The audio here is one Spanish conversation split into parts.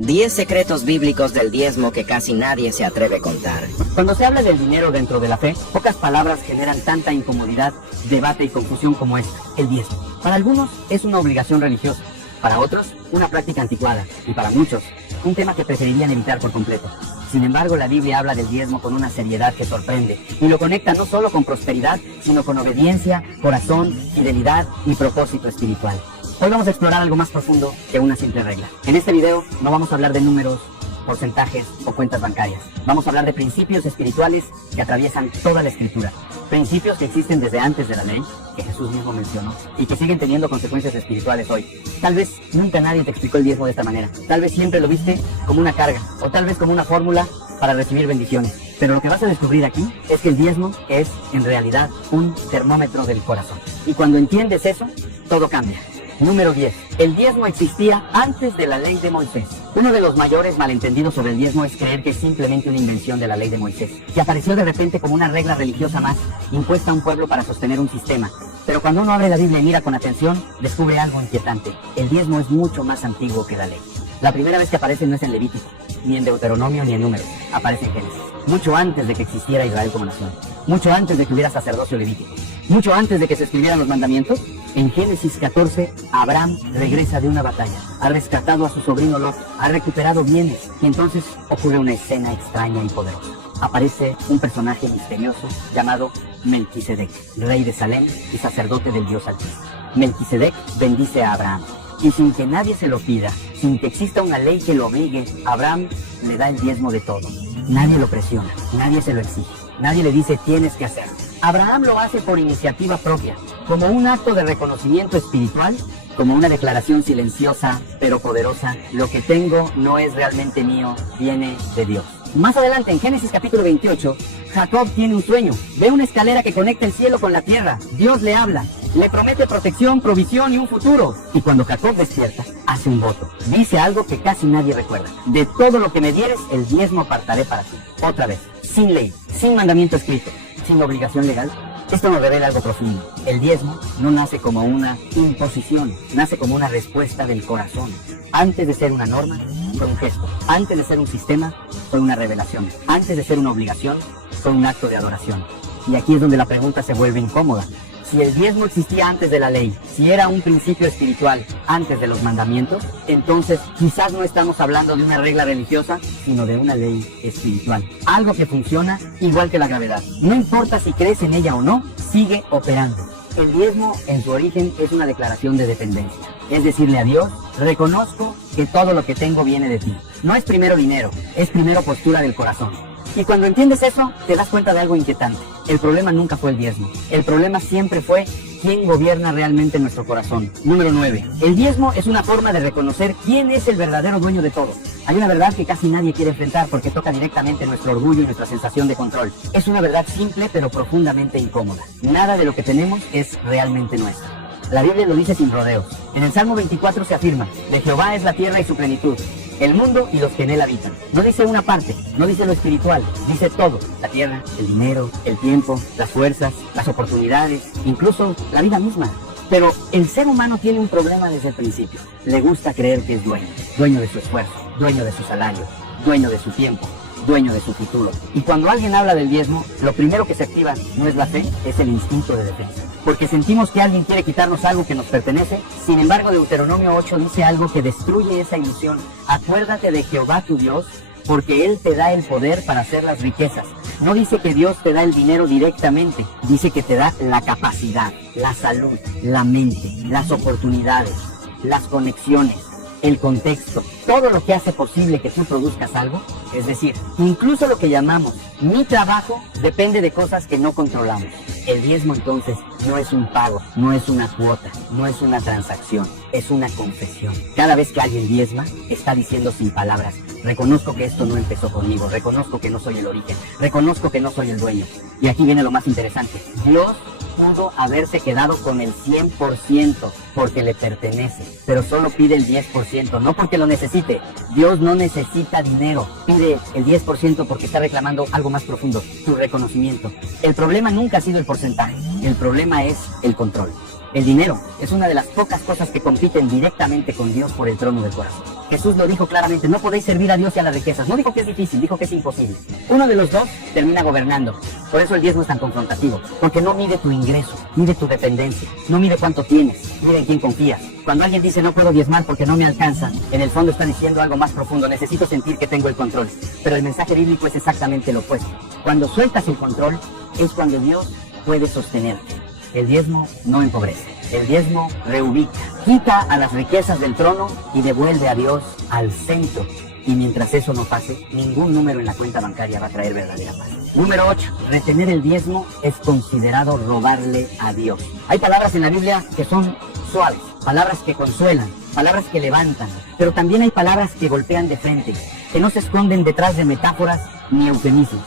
10 secretos bíblicos del diezmo que casi nadie se atreve a contar. Cuando se habla del dinero dentro de la fe, pocas palabras generan tanta incomodidad, debate y confusión como esta, el diezmo. Para algunos es una obligación religiosa, para otros una práctica anticuada y para muchos un tema que preferirían evitar por completo. Sin embargo, la Biblia habla del diezmo con una seriedad que sorprende y lo conecta no solo con prosperidad, sino con obediencia, corazón, fidelidad y propósito espiritual. Hoy vamos a explorar algo más profundo que una simple regla. En este video no vamos a hablar de números, porcentajes o cuentas bancarias. Vamos a hablar de principios espirituales que atraviesan toda la Escritura. Principios que existen desde antes de la ley, que Jesús mismo mencionó, y que siguen teniendo consecuencias espirituales hoy. Tal vez nunca nadie te explicó el diezmo de esta manera. Tal vez siempre lo viste como una carga, o tal vez como una fórmula para recibir bendiciones. Pero lo que vas a descubrir aquí es que el diezmo es, en realidad, un termómetro del corazón. Y cuando entiendes eso, todo cambia. Número 10. El diezmo existía antes de la ley de Moisés. Uno de los mayores malentendidos sobre el diezmo es creer que es simplemente una invención de la ley de Moisés, que apareció de repente como una regla religiosa más, impuesta a un pueblo para sostener un sistema. Pero cuando uno abre la Biblia y mira con atención, descubre algo inquietante. El diezmo es mucho más antiguo que la ley. La primera vez que aparece no es en Levítico, ni en Deuteronomio, ni en Números. Aparece en Génesis. Mucho antes de que existiera Israel como nación. Mucho antes de que hubiera sacerdocio levítico. Mucho antes de que se escribieran los mandamientos. En Génesis 14, Abraham regresa de una batalla, ha rescatado a su sobrino Lot, ha recuperado bienes, y entonces ocurre una escena extraña y poderosa. Aparece un personaje misterioso llamado Melquisedec, rey de Salem y sacerdote del Dios Altísimo. Melquisedec bendice a Abraham, y sin que nadie se lo pida, sin que exista una ley que lo obligue, Abraham le da el diezmo de todo. Nadie lo presiona, nadie se lo exige, nadie le dice tienes que hacerlo. Abraham lo hace por iniciativa propia, como un acto de reconocimiento espiritual, como una declaración silenciosa pero poderosa. Lo que tengo no es realmente mío, viene de Dios. Más adelante, en Génesis capítulo 28, Jacob tiene un sueño. Ve una escalera que conecta el cielo con la tierra. Dios le habla, le promete protección, provisión y un futuro. Y cuando Jacob despierta, hace un voto. Dice algo que casi nadie recuerda. De todo lo que me dieres, el diezmo apartaré para ti. Otra vez, sin ley, sin mandamiento escrito, sin obligación legal. Esto nos revela algo profundo. El diezmo no nace como una imposición, nace como una respuesta del corazón. Antes de ser una norma, fue un gesto. Antes de ser un sistema, fue una revelación. Antes de ser una obligación, fue un acto de adoración. Y aquí es donde la pregunta se vuelve incómoda. Si el diezmo existía antes de la ley, si era un principio espiritual antes de los mandamientos, entonces quizás no estamos hablando de una regla religiosa, sino de una ley espiritual. Algo que funciona igual que la gravedad. No importa si crees en ella o no, sigue operando. El diezmo en su origen es una declaración de dependencia. Es decirle a Dios, reconozco que todo lo que tengo viene de ti. No es primero dinero, es primero postura del corazón. Y cuando entiendes eso, te das cuenta de algo inquietante. El problema nunca fue el diezmo. El problema siempre fue quién gobierna realmente nuestro corazón. Número 9. El diezmo es una forma de reconocer quién es el verdadero dueño de todo. Hay una verdad que casi nadie quiere enfrentar porque toca directamente nuestro orgullo y nuestra sensación de control. Es una verdad simple pero profundamente incómoda. Nada de lo que tenemos es realmente nuestro. La Biblia lo dice sin rodeos. En el Salmo 24 se afirma, de Jehová es la tierra y su plenitud, el mundo y los que en él habitan. No dice una parte, no dice lo espiritual, dice todo. La tierra, el dinero, el tiempo, las fuerzas, las oportunidades, incluso la vida misma. Pero el ser humano tiene un problema desde el principio. Le gusta creer que es dueño. Dueño de su esfuerzo, dueño de su salario, dueño de su tiempo, dueño de su futuro. Y cuando alguien habla del diezmo, lo primero que se activa no es la fe, es el instinto de defensa. Porque sentimos que alguien quiere quitarnos algo que nos pertenece. Sin embargo, Deuteronomio 8 dice algo que destruye esa ilusión. Acuérdate de Jehová tu Dios, porque Él te da el poder para hacer las riquezas. No dice que Dios te da el dinero directamente, dice que te da la capacidad, la salud, la mente, las oportunidades, las conexiones, el contexto, todo lo que hace posible que tú produzcas algo. Es decir, incluso lo que llamamos mi trabajo depende de cosas que no controlamos. El diezmo entonces no es un pago, no es una cuota, no es una transacción, es una confesión. Cada vez que alguien diezma, está diciendo sin palabras, reconozco que esto no empezó conmigo, reconozco que no soy el origen, reconozco que no soy el dueño. Y aquí viene lo más interesante. Dios pudo haberse quedado con el 100% porque le pertenece, pero solo pide el 10%, no porque lo necesite. Dios no necesita dinero, pide el 10% porque está reclamando algo más profundo, su reconocimiento. El problema nunca ha sido el porcentaje, el problema es el control. El dinero es una de las pocas cosas que compiten directamente con Dios por el trono del corazón. Jesús lo dijo claramente, no podéis servir a Dios y a las riquezas. No dijo que es difícil, dijo que es imposible. Uno de los dos termina gobernando. Por eso el diezmo es tan confrontativo, porque no mide tu ingreso, mide tu dependencia, no mide cuánto tienes, mide en quién confías. Cuando alguien dice no puedo diezmar porque no me alcanza, en el fondo está diciendo algo más profundo, necesito sentir que tengo el control. Pero el mensaje bíblico es exactamente lo opuesto. Cuando sueltas el control es cuando Dios puede sostenerte. El diezmo no empobrece, el diezmo reubica, quita a las riquezas del trono y devuelve a Dios al centro. Y mientras eso no pase, ningún número en la cuenta bancaria va a traer verdadera paz. Número 8. Retener el diezmo es considerado robarle a Dios. Hay palabras en la Biblia que son suaves, palabras que consuelan, palabras que levantan, pero también hay palabras que golpean de frente, que no se esconden detrás de metáforas ni eufemismos.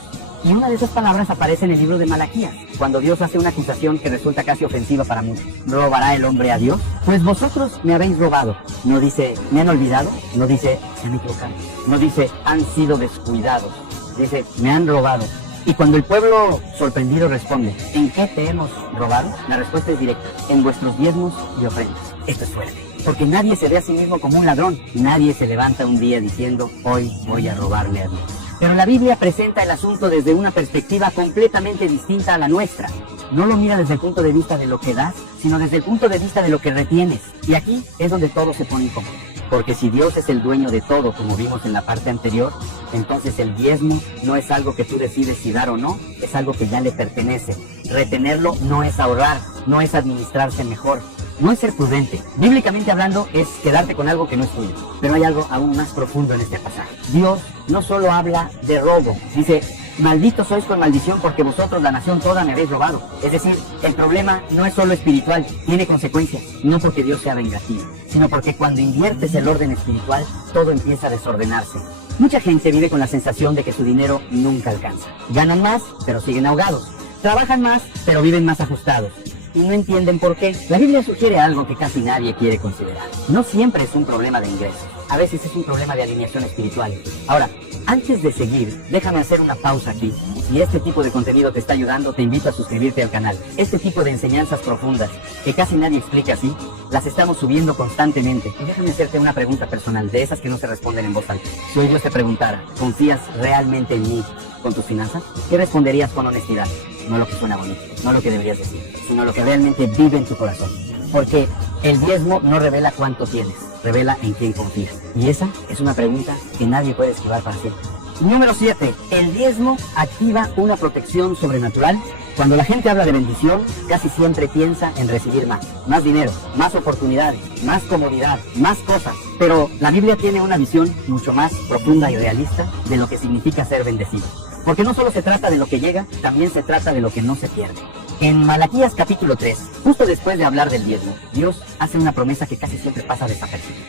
Y una de esas palabras aparece en el libro de Malaquías, cuando Dios hace una acusación que resulta casi ofensiva para muchos. ¿Robará el hombre a Dios? Pues vosotros me habéis robado. No dice, ¿me han olvidado? No dice, se han equivocado. No dice, han sido descuidados. Dice, me han robado. Y cuando el pueblo sorprendido responde, ¿en qué te hemos robado? La respuesta es directa, en vuestros diezmos y ofrendas. Esto es fuerte, porque nadie se ve a sí mismo como un ladrón. Nadie se levanta un día diciendo, hoy voy a robarle a Dios. Pero la Biblia presenta el asunto desde una perspectiva completamente distinta a la nuestra. No lo mira desde el punto de vista de lo que das, sino desde el punto de vista de lo que retienes. Y aquí es donde todo se pone incómodo. Porque si Dios es el dueño de todo, como vimos en la parte anterior, entonces el diezmo no es algo que tú decides si dar o no, es algo que ya le pertenece. Retenerlo no es ahorrar, no es administrarse mejor, no es ser prudente. Bíblicamente hablando es quedarte con algo que no es tuyo. Pero hay algo aún más profundo en este pasaje. Dios no solo habla de robo, dice, malditos sois con maldición porque vosotros, la nación toda, me habéis robado. Es decir, el problema no es solo espiritual, tiene consecuencias. No porque Dios sea vengativo, sino porque cuando inviertes el orden espiritual, todo empieza a desordenarse. Mucha gente vive con la sensación de que su dinero nunca alcanza. Ganan más, pero siguen ahogados. Trabajan más, pero viven más ajustados. Y no entienden por qué. La Biblia sugiere algo que casi nadie quiere considerar. No siempre es un problema de ingresos. A veces es un problema de alineación espiritual. Ahora, antes de seguir, déjame hacer una pausa aquí. Si este tipo de contenido te está ayudando, te invito a suscribirte al canal. Este tipo de enseñanzas profundas, que casi nadie explica así, las estamos subiendo constantemente. Y déjame hacerte una pregunta personal, de esas que no se responden en voz alta. Si hoy Dios te preguntara, ¿confías realmente en mí con tus finanzas? ¿Qué responderías con honestidad? No lo que suena bonito, no lo que deberías decir, sino lo que realmente vive en tu corazón. Porque el diezmo no revela cuánto tienes, revela en quién confías. Y esa es una pregunta que nadie puede esquivar para siempre. Número 7. El diezmo activa una protección sobrenatural. Cuando la gente habla de bendición, casi siempre piensa en recibir más dinero, más oportunidades, más comodidad, más cosas. Pero la Biblia tiene una visión mucho más profunda y realista de lo que significa ser bendecido. Porque no solo se trata de lo que llega, también se trata de lo que no se pierde. En Malaquías capítulo 3, justo después de hablar del diezmo, Dios hace una promesa que casi siempre pasa desapercibida.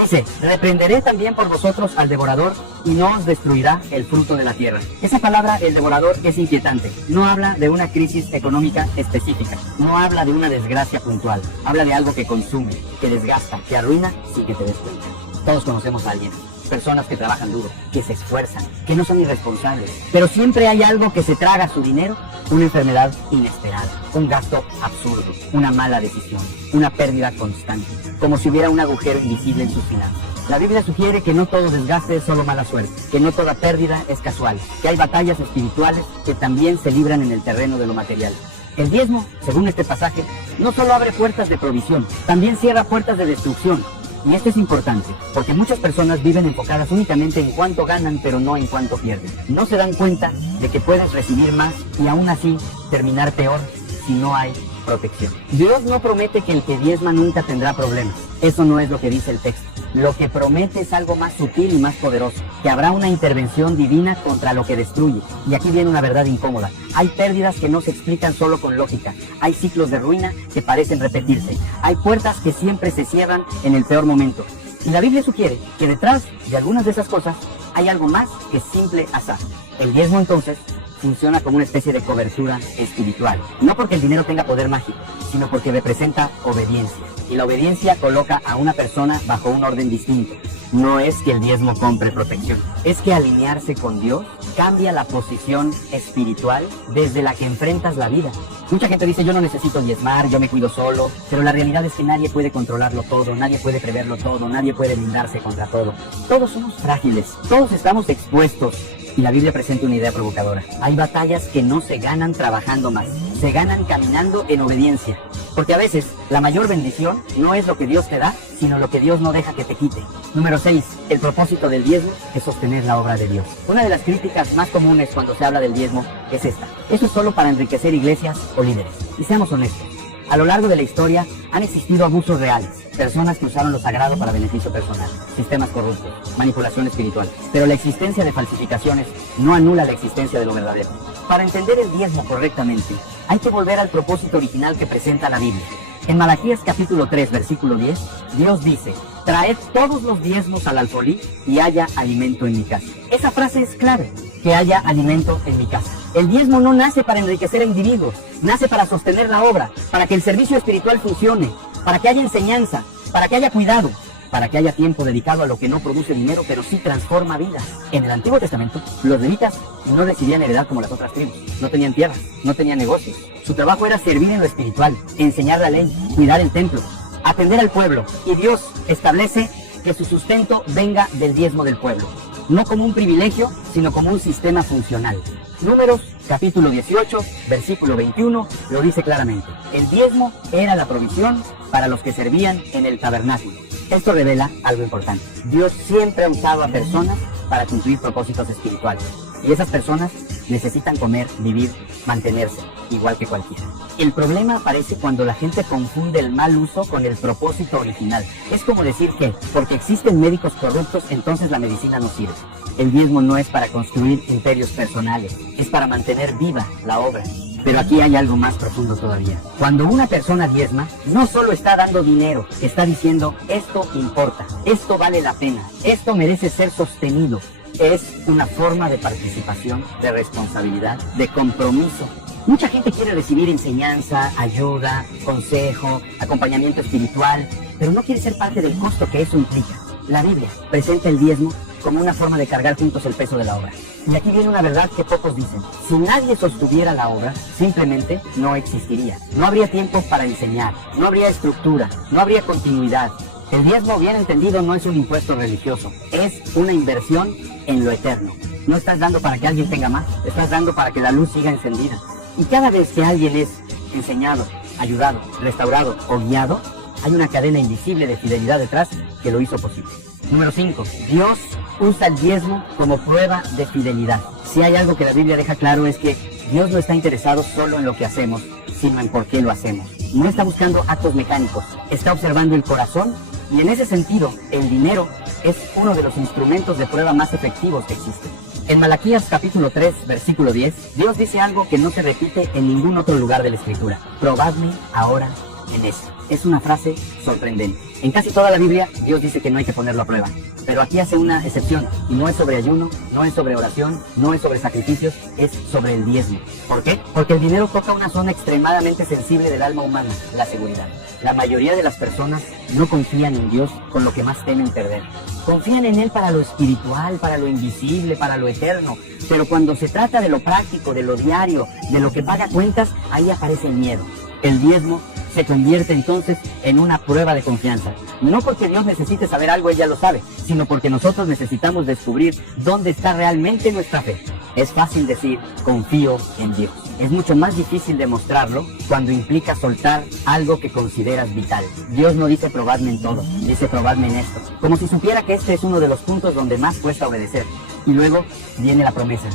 Dice, reprenderé también por vosotros al devorador y no os destruirá el fruto de la tierra. Esa palabra, el devorador, es inquietante. No habla de una crisis económica específica. No habla de una desgracia puntual. Habla de algo que consume, que desgasta, que arruina sin que te des cuenta. Todos conocemos a alguien. Personas que trabajan duro, que se esfuerzan, que no son irresponsables. Pero siempre hay algo que se traga su dinero. Una enfermedad inesperada, un gasto absurdo, una mala decisión, una pérdida constante, como si hubiera un agujero invisible en sus finanzas. La Biblia sugiere que no todo desgaste es solo mala suerte, que no toda pérdida es casual, que hay batallas espirituales que también se libran en el terreno de lo material. El diezmo, según este pasaje, no solo abre puertas de provisión, también cierra puertas de destrucción. Y esto es importante, porque muchas personas viven enfocadas únicamente en cuánto ganan, pero no en cuánto pierden. No se dan cuenta de que puedes recibir más y aún así terminar peor si no hay protección. Dios no promete que el que diezma nunca tendrá problemas. Eso no es lo que dice el texto. Lo que promete es algo más sutil y más poderoso, que habrá una intervención divina contra lo que destruye. Y aquí viene una verdad incómoda. Hay pérdidas que no se explican solo con lógica. Hay ciclos de ruina que parecen repetirse. Hay puertas que siempre se cierran en el peor momento. Y la Biblia sugiere que detrás de algunas de esas cosas hay algo más que simple azar. El diezmo entonces funciona como una especie de cobertura espiritual. No porque el dinero tenga poder mágico, sino porque representa obediencia. Y la obediencia coloca a una persona bajo un orden distinto. No es que el diezmo compre protección, es que alinearse con Dios cambia la posición espiritual desde la que enfrentas la vida. Mucha gente dice, yo no necesito diezmar, yo me cuido solo, pero la realidad es que nadie puede controlarlo todo, nadie puede preverlo todo, nadie puede blindarse contra todo. Todos somos frágiles, todos estamos expuestos. Y la Biblia presenta una idea provocadora. Hay batallas que no se ganan trabajando más, se ganan caminando en obediencia. Porque a veces la mayor bendición no es lo que Dios te da, sino lo que Dios no deja que te quite. Número 6. El propósito del diezmo es sostener la obra de Dios. Una de las críticas más comunes cuando se habla del diezmo es esta. Eso es solo para enriquecer iglesias o líderes. Y seamos honestos. A lo largo de la historia han existido abusos reales, personas que usaron lo sagrado para beneficio personal, sistemas corruptos, manipulación espiritual. Pero la existencia de falsificaciones no anula la existencia de lo verdadero. Para entender el diezmo correctamente, hay que volver al propósito original que presenta la Biblia. En Malaquías capítulo 3, versículo 10, Dios dice, traed todos los diezmos al alfolí y haya alimento en mi casa. Esa frase es clave, que haya alimento en mi casa. El diezmo no nace para enriquecer a individuos, nace para sostener la obra, para que el servicio espiritual funcione, para que haya enseñanza, para que haya cuidado, para que haya tiempo dedicado a lo que no produce dinero, pero sí transforma vidas. En el Antiguo Testamento, los levitas no recibían heredad como las otras tribus, no tenían tierras, no tenían negocios. Su trabajo era servir en lo espiritual, enseñar la ley, cuidar el templo, atender al pueblo, y Dios establece que su sustento venga del diezmo del pueblo, no como un privilegio, sino como un sistema funcional. Números capítulo 18, versículo 21, lo dice claramente. El diezmo era la provisión para los que servían en el tabernáculo. Esto revela algo importante. Dios siempre ha usado a personas para cumplir propósitos espirituales. Y esas personas necesitan comer, vivir, mantenerse, igual que cualquiera. El problema aparece cuando la gente confunde el mal uso con el propósito original. Es como decir que, porque existen médicos corruptos, entonces la medicina no sirve. El diezmo no es para construir imperios personales, es para mantener viva la obra. Pero aquí hay algo más profundo todavía. Cuando una persona diezma, no solo está dando dinero, está diciendo, esto importa, esto vale la pena, esto merece ser sostenido. Es una forma de participación, de responsabilidad, de compromiso. Mucha gente quiere recibir enseñanza, ayuda, consejo, acompañamiento espiritual, pero no quiere ser parte del costo que eso implica. La Biblia presenta el diezmo como una forma de cargar juntos el peso de la obra. Y aquí viene una verdad que pocos dicen. Si nadie sostuviera la obra, simplemente no existiría. No habría tiempo para enseñar, no habría estructura, no habría continuidad. El diezmo, bien entendido, no es un impuesto religioso, es una inversión en lo eterno. No estás dando para que alguien tenga más, estás dando para que la luz siga encendida. Y cada vez que alguien es enseñado, ayudado, restaurado o guiado, hay una cadena invisible de fidelidad detrás que lo hizo posible. Número 5. Dios usa el diezmo como prueba de fidelidad. Si hay algo que la Biblia deja claro es que Dios no está interesado solo en lo que hacemos, sino en por qué lo hacemos. No está buscando actos mecánicos, está observando el corazón y en ese sentido el dinero es uno de los instrumentos de prueba más efectivos que existen. En Malaquías capítulo 3, versículo 10, Dios dice algo que no se repite en ningún otro lugar de la Escritura. Probadme ahora en esto. Es una frase sorprendente. En casi toda la Biblia, Dios dice que no hay que ponerlo a prueba. Pero aquí hace una excepción. Y no es sobre ayuno, no es sobre oración, no es sobre sacrificios, es sobre el diezmo. ¿Por qué? Porque el dinero toca una zona extremadamente sensible del alma humana, la seguridad. La mayoría de las personas no confían en Dios con lo que más temen perder. Confían en Él para lo espiritual, para lo invisible, para lo eterno. Pero cuando se trata de lo práctico, de lo diario, de lo que paga cuentas, ahí aparece el miedo. El diezmo se convierte entonces en una prueba de confianza. No porque Dios necesite saber algo, Él ya lo sabe, sino porque nosotros necesitamos descubrir dónde está realmente nuestra fe. Es fácil decir, confío en Dios. Es mucho más difícil demostrarlo cuando implica soltar algo que consideras vital. Dios no dice probadme en todo, dice probadme en esto. Como si supiera que este es uno de los puntos donde más cuesta obedecer. Y luego viene la promesa.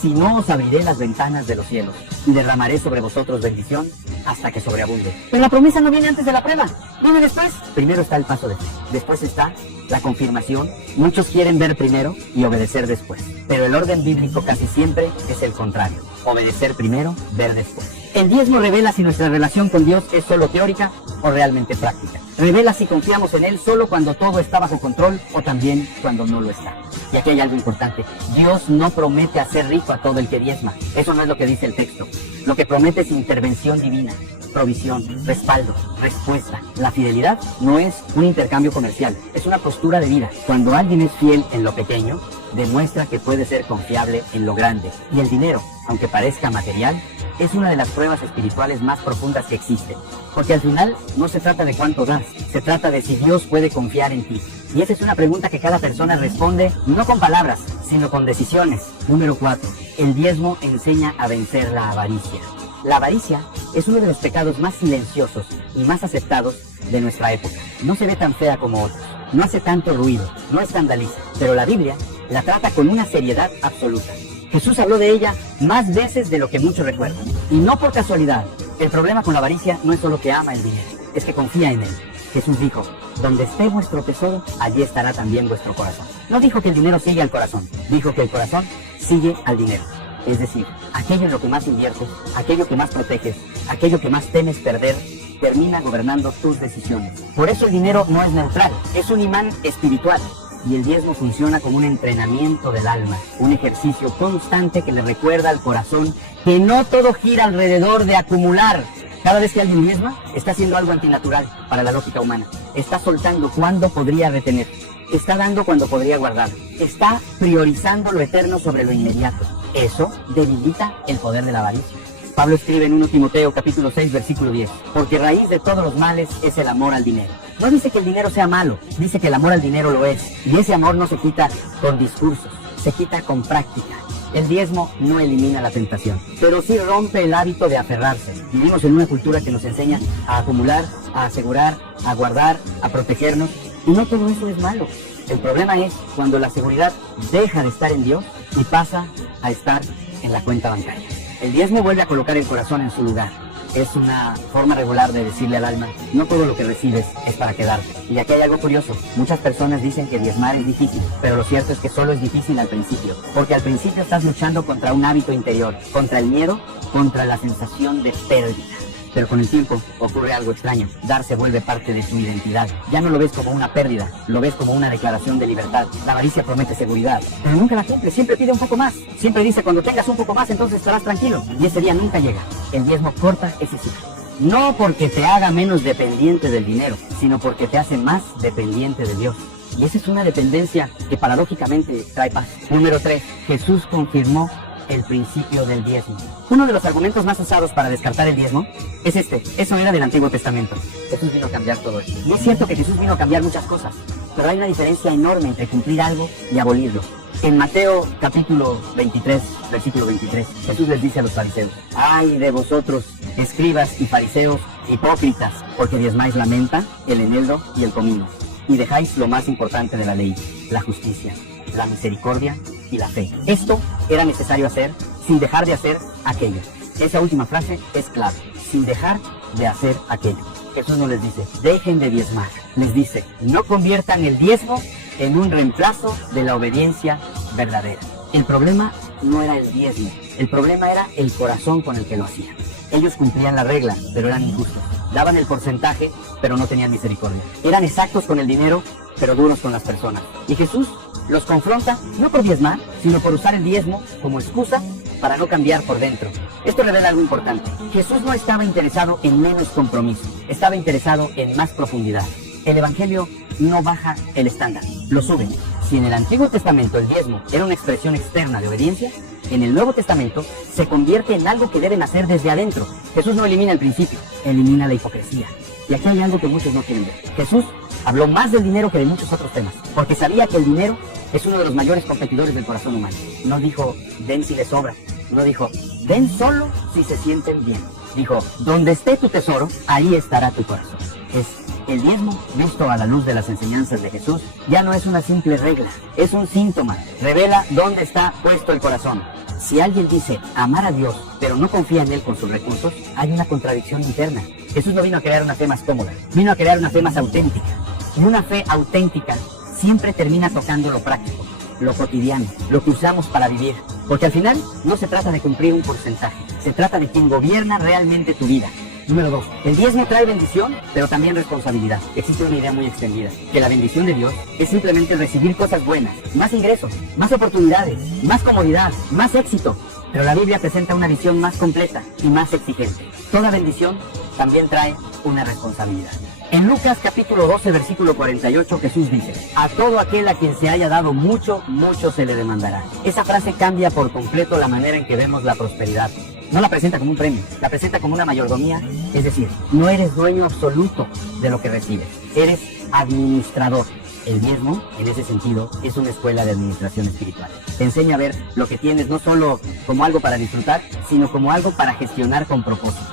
Si no, os abriré las ventanas de los cielos y derramaré sobre vosotros bendición hasta que sobreabunde. Pero la promesa no viene antes de la prueba, viene después. Primero está el paso de fe, después está la confirmación. Muchos quieren ver primero y obedecer después. Pero el orden bíblico casi siempre es el contrario. Obedecer primero, ver después. El diezmo revela si nuestra relación con Dios es solo teórica o realmente práctica. Revela si confiamos en Él solo cuando todo está bajo control o también cuando no lo está. Y aquí hay algo importante. Dios no promete hacer rico a todo el que diezma. Eso no es lo que dice el texto. Lo que promete es intervención divina, provisión, respaldo, respuesta. La fidelidad no es un intercambio comercial, es una postura de vida. Cuando alguien es fiel en lo pequeño, demuestra que puede ser confiable en lo grande. Y el dinero, aunque parezca material, es una de las pruebas espirituales más profundas que existen. Porque al final no se trata de cuánto das, se trata de si Dios puede confiar en ti. Y esa es una pregunta que cada persona responde no con palabras, sino con decisiones. Número 4. El diezmo enseña a vencer la avaricia. La avaricia es uno de los pecados más silenciosos y más aceptados de nuestra época. No se ve tan fea como otros, no hace tanto ruido, no escandaliza, pero la Biblia la trata con una seriedad absoluta. Jesús habló de ella más veces de lo que muchos recuerdan. Y no por casualidad. El problema con la avaricia no es solo que ama el dinero, es que confía en él. Jesús dijo, donde esté vuestro tesoro, allí estará también vuestro corazón. No dijo que el dinero sigue al corazón, dijo que el corazón sigue al dinero. Es decir, aquello en lo que más inviertes, aquello que más proteges, aquello que más temes perder, termina gobernando tus decisiones. Por eso el dinero no es neutral, es un imán espiritual. Y el diezmo funciona como un entrenamiento del alma, un ejercicio constante que le recuerda al corazón que no todo gira alrededor de acumular. Cada vez que alguien diezma, está haciendo algo antinatural para la lógica humana. Está soltando cuando podría retener. Está dando cuando podría guardar. Está priorizando lo eterno sobre lo inmediato. Eso debilita el poder de la avaricia. Pablo escribe en 1 Timoteo capítulo 6 versículo 10, porque raíz de todos los males es el amor al dinero. No dice que el dinero sea malo, dice que el amor al dinero lo es. Y ese amor no se quita con discursos, se quita con práctica. El diezmo no elimina la tentación, pero sí rompe el hábito de aferrarse. Vivimos en una cultura que nos enseña a acumular, a asegurar, a guardar, a protegernos, y no todo eso es malo. El problema es cuando la seguridad deja de estar en Dios y pasa a estar en la cuenta bancaria. El diezmo vuelve a colocar el corazón en su lugar. Es una forma regular de decirle al alma, no todo lo que recibes es para quedarte. Y aquí hay algo curioso. Muchas personas dicen que diezmar es difícil, pero lo cierto es que solo es difícil al principio. Porque al principio estás luchando contra un hábito interior, contra el miedo, contra la sensación de pérdida. Pero con el tiempo ocurre algo extraño. Dar se vuelve parte de tu identidad. Ya no lo ves como una pérdida, lo ves como una declaración de libertad. La avaricia promete seguridad, pero nunca la cumple. Siempre pide un poco más. Siempre dice, cuando tengas un poco más, entonces estarás tranquilo. Y ese día nunca llega. El diezmo corta ese ciclo. No porque te haga menos dependiente del dinero, sino porque te hace más dependiente de Dios. Y esa es una dependencia que paradójicamente trae paz. Número 3. Jesús confirmó el principio del diezmo. Uno de los argumentos más usados para descartar el diezmo es este. Eso era del Antiguo Testamento. Jesús vino a cambiar todo esto. Y es cierto que Jesús vino a cambiar muchas cosas, pero hay una diferencia enorme entre cumplir algo y abolirlo. En Mateo capítulo 23, versículo 23, Jesús les dice a los fariseos, ¡ay de vosotros, escribas y fariseos hipócritas, porque diezmáis la menta, el eneldo y el comino, y dejáis lo más importante de la ley, la justicia, la misericordia y la fe? Esto era necesario hacer sin dejar de hacer aquello. Esa última frase es clave, sin dejar de hacer aquello. Jesús no les dice, dejen de diezmar. Les dice, no conviertan el diezmo en un reemplazo de la obediencia verdadera. El problema no era el diezmo, el problema era el corazón con el que lo hacían. Ellos cumplían la regla, pero eran injustos. Daban el porcentaje, pero no tenían misericordia. Eran exactos con el dinero, pero duros con las personas. Y Jesús los confronta no por diezmar, sino por usar el diezmo como excusa para no cambiar por dentro. Esto revela algo importante. Jesús no estaba interesado en menos compromiso, estaba interesado en más profundidad. El Evangelio no baja el estándar, lo sube. Si en el Antiguo Testamento el diezmo era una expresión externa de obediencia, en el Nuevo Testamento se convierte en algo que deben hacer desde adentro. Jesús no elimina el principio, elimina la hipocresía. Y aquí hay algo que muchos no quieren ver. Jesús habló más del dinero que de muchos otros temas, porque sabía que el dinero es uno de los mayores competidores del corazón humano. No dijo, den si les sobra. No dijo, den solo si se sienten bien. Dijo, donde esté tu tesoro, ahí estará tu corazón. El diezmo, visto a la luz de las enseñanzas de Jesús, ya no es una simple regla, es un síntoma. Revela dónde está puesto el corazón. Si alguien dice amar a Dios, pero no confía en Él con sus recursos, hay una contradicción interna. Jesús no vino a crear una fe más cómoda, vino a crear una fe más auténtica. Y una fe auténtica siempre termina tocando lo práctico. lo cotidiano, lo que usamos para vivir. Porque al final no se trata de cumplir un porcentaje, se trata de quien gobierna realmente tu vida. Número 2. El diezmo trae bendición, pero también responsabilidad. Existe una idea muy extendida, que la bendición de Dios es simplemente recibir cosas buenas, más ingresos, más oportunidades, más comodidad, más éxito. Pero la Biblia presenta una visión más completa y más exigente. Toda bendición también trae una responsabilidad. En Lucas capítulo 12, versículo 48, Jesús dice: a todo aquel a quien se haya dado mucho, mucho se le demandará. Esa frase cambia por completo la manera en que vemos la prosperidad. No la presenta como un premio, la presenta como una mayordomía, es decir, no eres dueño absoluto de lo que recibes, eres administrador. El diezmo, en ese sentido, es una escuela de administración espiritual. Te enseña a ver lo que tienes no solo como algo para disfrutar, sino como algo para gestionar con propósito.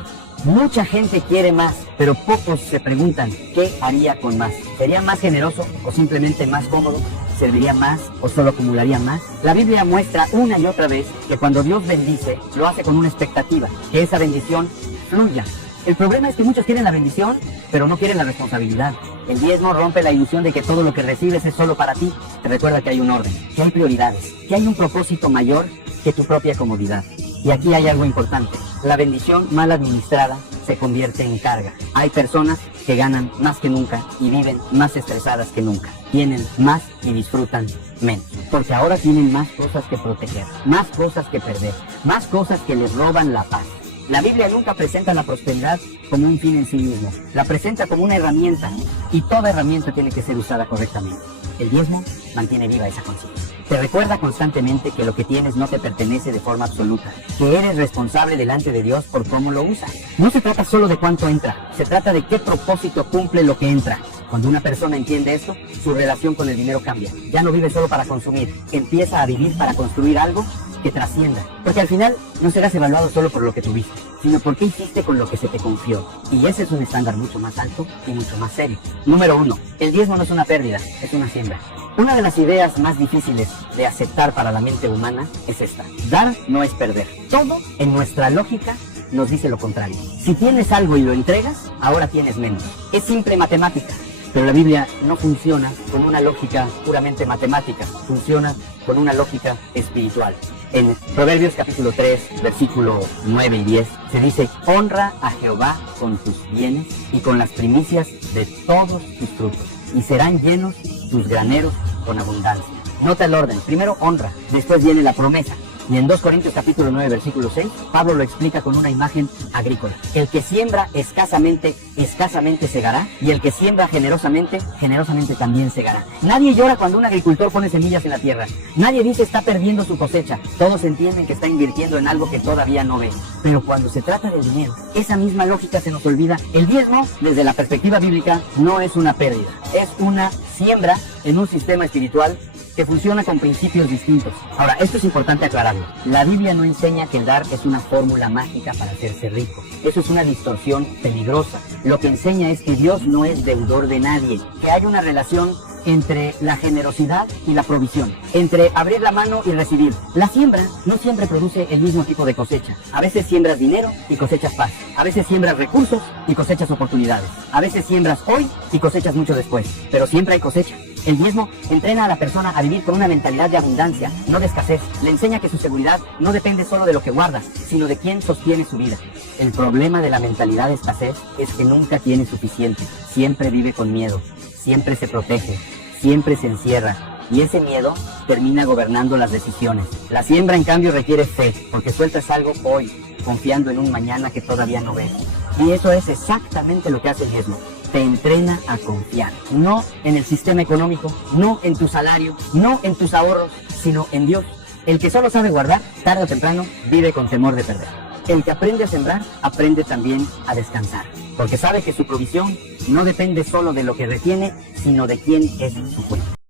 Mucha gente quiere más, pero pocos se preguntan qué haría con más. ¿Sería más generoso o simplemente más cómodo? ¿Serviría más o solo acumularía más? La Biblia muestra una y otra vez que cuando Dios bendice, lo hace con una expectativa, que esa bendición fluya. El problema es que muchos quieren la bendición, pero no quieren la responsabilidad. El diezmo rompe la ilusión de que todo lo que recibes es solo para ti. Te recuerda que hay un orden, que hay prioridades, que hay un propósito mayor que tu propia comodidad. Y aquí hay algo importante. La bendición mal administrada se convierte en carga. Hay personas que ganan más que nunca y viven más estresadas que nunca. Tienen más y disfrutan menos. Porque ahora tienen más cosas que proteger, más cosas que perder, más cosas que les roban la paz. La Biblia nunca presenta la prosperidad como un fin en sí mismo. La presenta como una herramienta y toda herramienta tiene que ser usada correctamente. El diezmo mantiene viva esa conciencia. Te recuerda constantemente que lo que tienes no te pertenece de forma absoluta, que eres responsable delante de Dios por cómo lo usas. No se trata solo de cuánto entra, se trata de qué propósito cumple lo que entra. Cuando una persona entiende esto, su relación con el dinero cambia. Ya no vive solo para consumir, empieza a vivir para construir algo que trascienda. Porque al final no serás evaluado solo por lo que tuviste, sino por qué hiciste con lo que se te confió. Y ese es un estándar mucho más alto y mucho más serio. Número 1. El diezmo no es una pérdida, es una siembra. Una de las ideas más difíciles de aceptar para la mente humana es esta: dar no es perder. Todo en nuestra lógica nos dice lo contrario. Si tienes algo y lo entregas, ahora tienes menos. Es simple matemática. Pero la Biblia no funciona con una lógica puramente matemática, funciona con una lógica espiritual. En Proverbios capítulo 3, versículo 9 y 10, se dice: honra a Jehová con tus bienes y con las primicias de todos tus frutos, y serán llenos tus graneros con abundancia. Nota el orden: primero honra, después viene la promesa. Y en 2 Corintios capítulo 9, versículo 6, Pablo lo explica con una imagen agrícola. El que siembra escasamente, escasamente segará, y el que siembra generosamente, generosamente también segará. Nadie llora cuando un agricultor pone semillas en la tierra. Nadie dice está perdiendo su cosecha. Todos entienden que está invirtiendo en algo que todavía no ve. Pero cuando se trata del dinero, esa misma lógica se nos olvida. El diezmo, desde la perspectiva bíblica, no es una pérdida. Es una siembra en un sistema espiritual que funciona con principios distintos. Ahora, esto es importante aclararlo. La Biblia no enseña que el dar es una fórmula mágica para hacerse rico. Eso es una distorsión peligrosa. Lo que enseña es que Dios no es deudor de nadie, que hay una relación entre la generosidad y la provisión, entre abrir la mano y recibir. La siembra no siempre produce el mismo tipo de cosecha. A veces siembras dinero y cosechas paz. A veces siembras recursos y cosechas oportunidades. A veces siembras hoy y cosechas mucho después. Pero siempre hay cosecha. El diezmo entrena a la persona a vivir con una mentalidad de abundancia, no de escasez. Le enseña que su seguridad no depende solo de lo que guardas, sino de quién sostiene su vida. El problema de la mentalidad de escasez es que nunca tiene suficiente. Siempre vive con miedo, siempre se protege, siempre se encierra. Y ese miedo termina gobernando las decisiones. La siembra, en cambio, requiere fe, porque sueltas algo hoy, confiando en un mañana que todavía no ves. Y eso es exactamente lo que hace el diezmo. Te entrena a confiar, no en el sistema económico, no en tu salario, no en tus ahorros, sino en Dios. El que solo sabe guardar, tarde o temprano, vive con temor de perder. El que aprende a sembrar, aprende también a descansar, porque sabe que su provisión no depende solo de lo que retiene, sino de quién es su fuente.